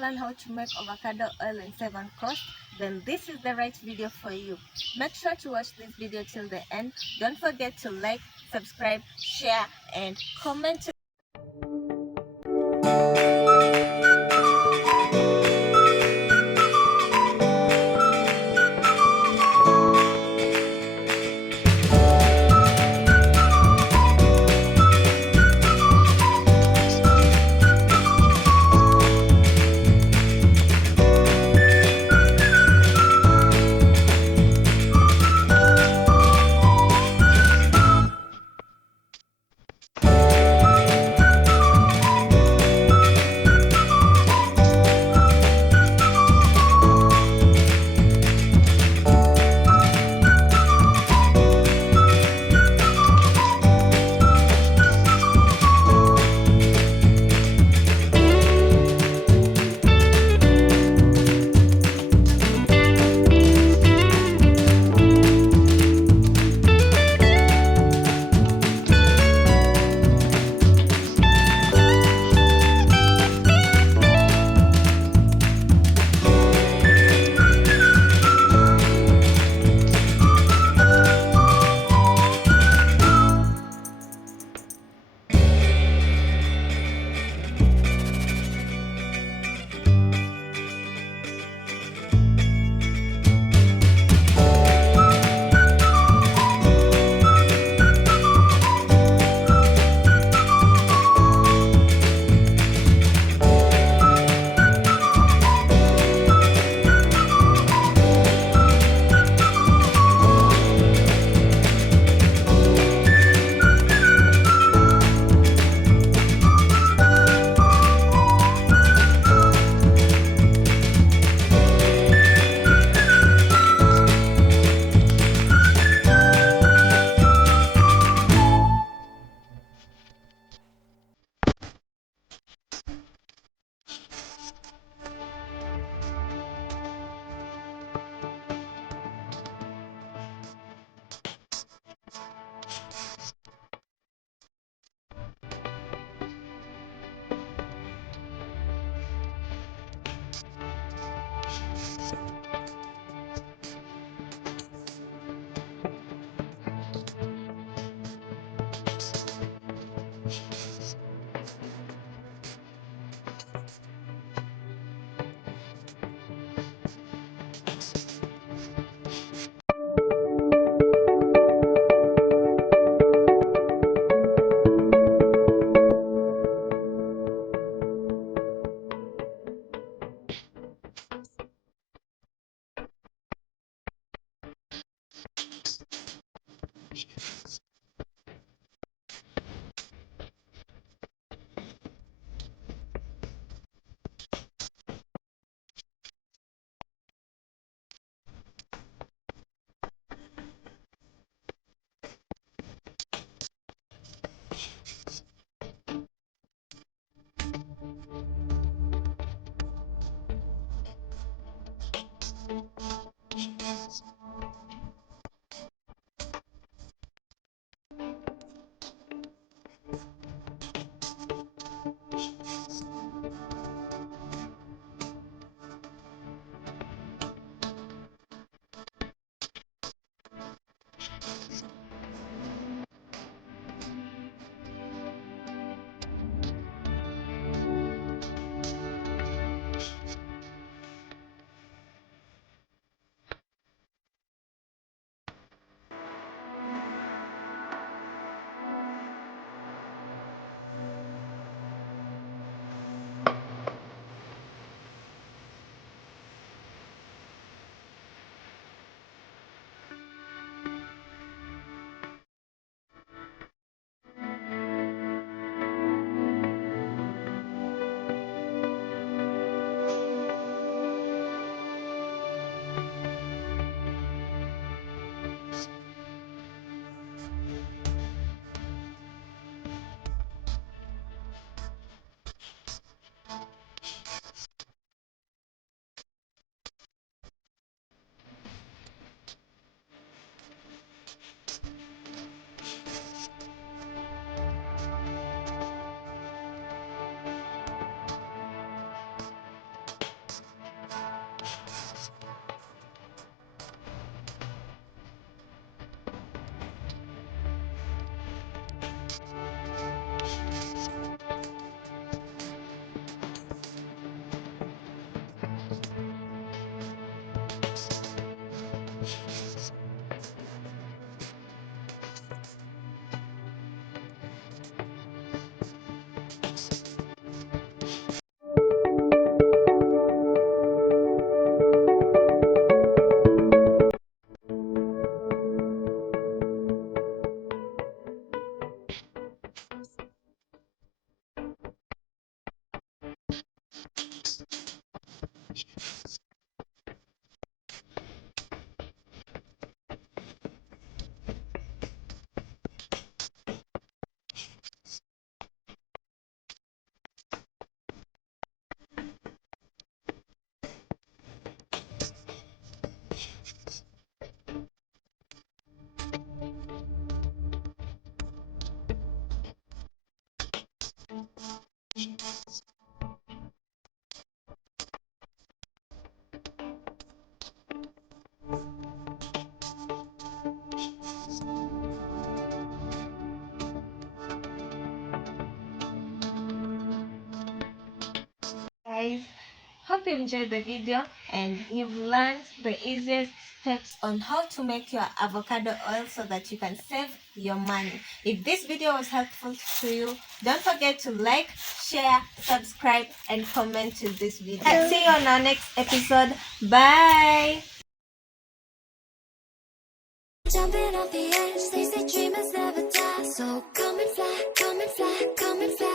learn how to make avocado oil and save on cost, then this is the right video for you. Make sure to watch this video till the end. Don't forget to like, subscribe, share, and comment. guys. Hope you enjoyed the video and you've learned the easiest steps on how to make your avocado oil so that you can save your money. If this video was helpful to you, don't forget to like, share, subscribe, and comment to this video. And see you on our next episode. Bye! Jumping off the edge, they say dreamers never die. So come and fly, come and fly, come and fly.